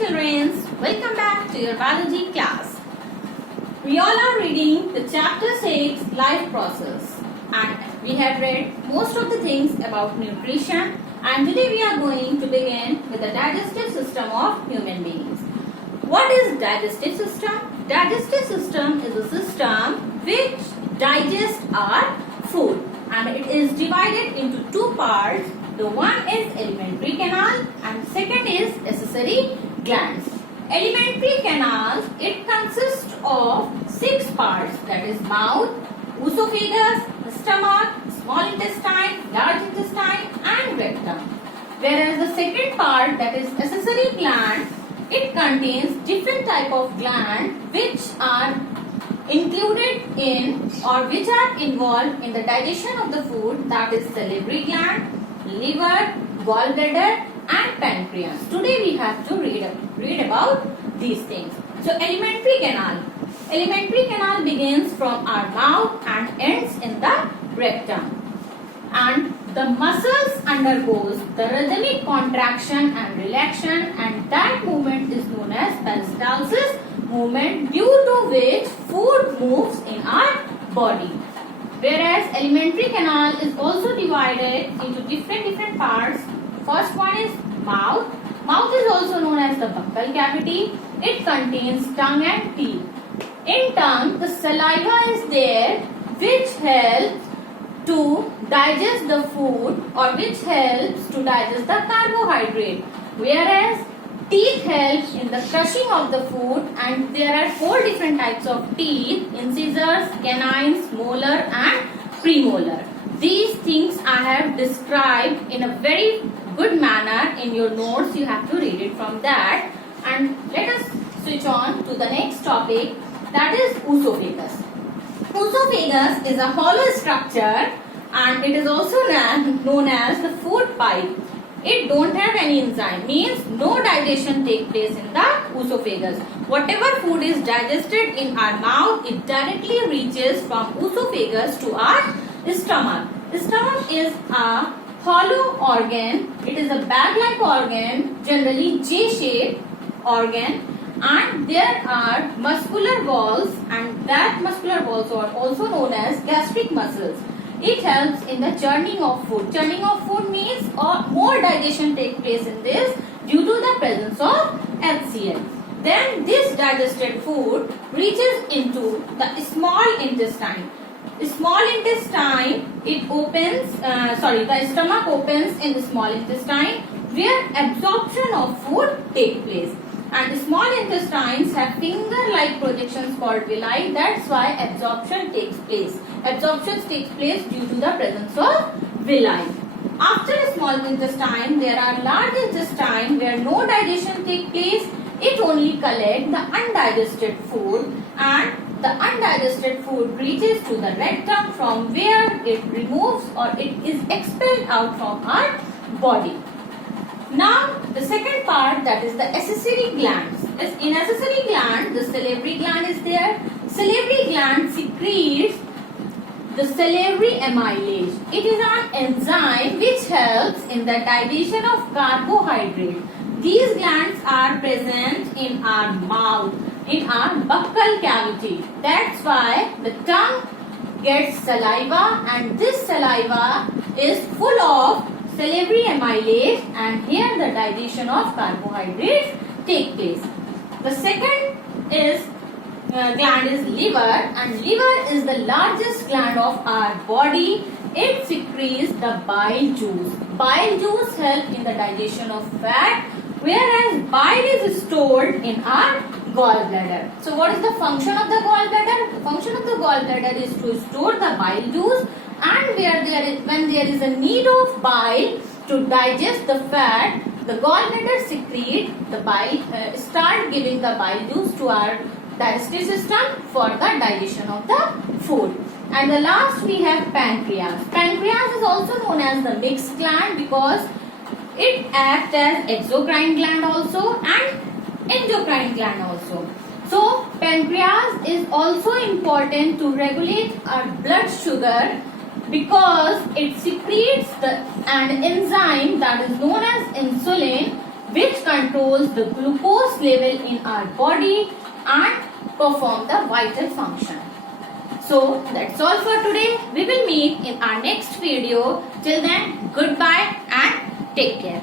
children, welcome back to your biology class. We all are reading the chapter 6 life process, and we have read most of the things about nutrition, and today we are going to begin with the digestive system of human beings. What is digestive system? Digestive system is a system which digests our food, and it is divided into two parts. The one is alimentary canal and second is accessory glands. Alimentary canals, it consists of 6 parts, that is mouth, esophagus, stomach, small intestine, large intestine and rectum. Whereas the second part, that is accessory gland, it contains different type of gland which are included in or which are involved in the digestion of the food, that is salivary gland, liver, gallbladder and pancreas. Today we have to read about these things. So alimentary canal. Alimentary canal begins from our mouth and ends in the rectum. And the muscles undergoes the rhythmic contraction and relaxation, and that movement is known as peristalsis movement, due to which food moves in our body. Whereas alimentary canal is also divided into different parts. First one is mouth. Mouth is also known as the buccal cavity. It contains tongue and teeth. In tongue, the saliva is there which helps to digest the food or which helps to digest the carbohydrate. Whereas teeth helps in the crushing of the food, and there are 4 different types of teeth: incisors, canines, molar and premolar. These things I have described in a very good manner in your notes. You have to read it from that. And let us switch on to the next topic, that is esophagus. Esophagus is a hollow structure and it is also known as the food pipe. It don't have any enzyme, means no digestion take place in the esophagus. Whatever food is digested in our mouth, it directly reaches from esophagus to our stomach. The stomach is a hollow organ. It is a bag-like organ, generally J-shaped organ, and there are muscular walls, and that muscular walls are also known as gastric muscles. It helps in the churning of food. Churning of food means more digestion takes place in this due to the presence of HCl. Then this digested food reaches into the small intestine. The small intestine, the stomach opens in the small intestine where absorption of food takes place. And the small intestines have finger-like projections called villi. That's why absorption takes place. Absorption takes place due to the presence of villi. After a small intestine, there are large intestine where no digestion takes place. It only collects the undigested food, and the undigested food reaches to the rectum, from where it removes or it is expelled out from our body. Now the second part, that is the accessory glands. In accessory gland, the salivary gland is there. Salivary gland secretes the salivary amylase. It is an enzyme which helps in the digestion of carbohydrate. These glands are present in our mouth, in our buccal cavity. That's why the tongue gets saliva, and this saliva is full of salivary amylase, and here the digestion of carbohydrates take place. The second is gland is liver, and liver is the largest gland of our body. It secretes the bile juice. Bile juice helps in the digestion of fat, whereas bile is stored in our gallbladder. So what is the function of the gallbladder? The function of the gallbladder is to store the bile juice, and when there is a need of bile to digest the fat, the gallbladder secrete the bile, start giving the bile juice to our digestive system for the digestion of the food. And the last we have pancreas. Pancreas is also known as the mixed gland because it acts as exocrine gland also and endocrine gland also. So pancreas is also important to regulate our blood sugar because it secretes an enzyme that is known as insulin, which contains controls the glucose level in our body and perform the vital function. So that's all for today. We will meet in our next video. Till then, goodbye and take care.